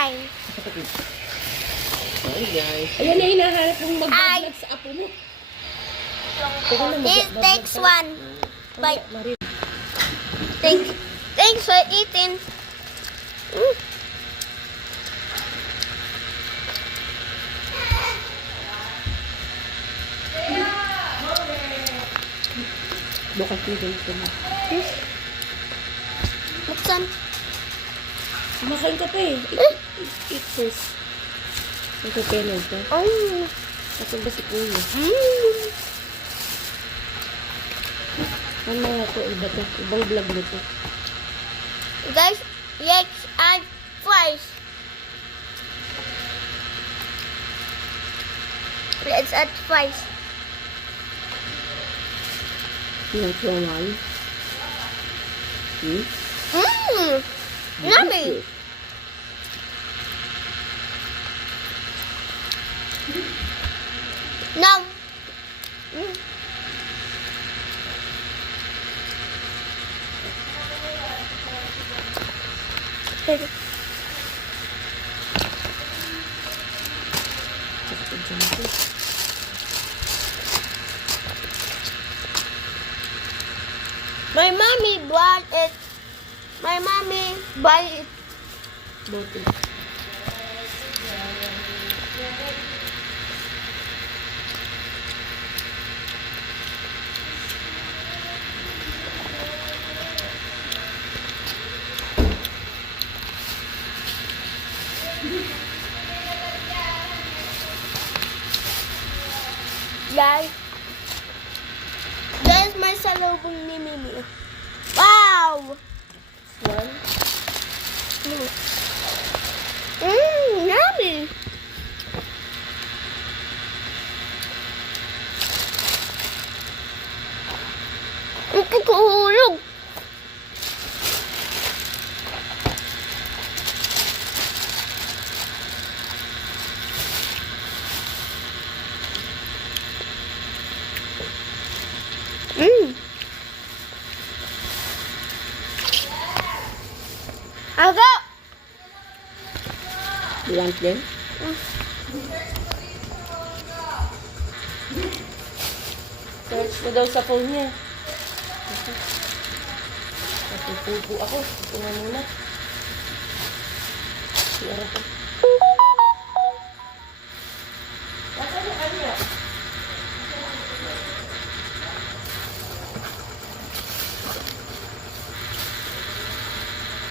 Ay. Ay, guys. Ayan na hinahanap mong mag-vlog sa apo mo. This takes one. Bite. Mari. Thanks for eating. Bukas din ko na. Buksan. Kumakain ka pa eh. Eat first. Ito penal ka. Oh. Asan ba si Kuya? Ano nga ito? Iba to. Ibang vlog na to. Guys, let's add fries. Let's add fries. Natural. Yummy. No. My mommy bought it. My mommy buy it. Bote. Guys, there's my salubong ni Mimi. Wow! One. Yummy. Ang kukuhulog. Aga! You want them? Search mo daw sa phone niya. Natutupo ako. Ito nga muna. Siyara ko.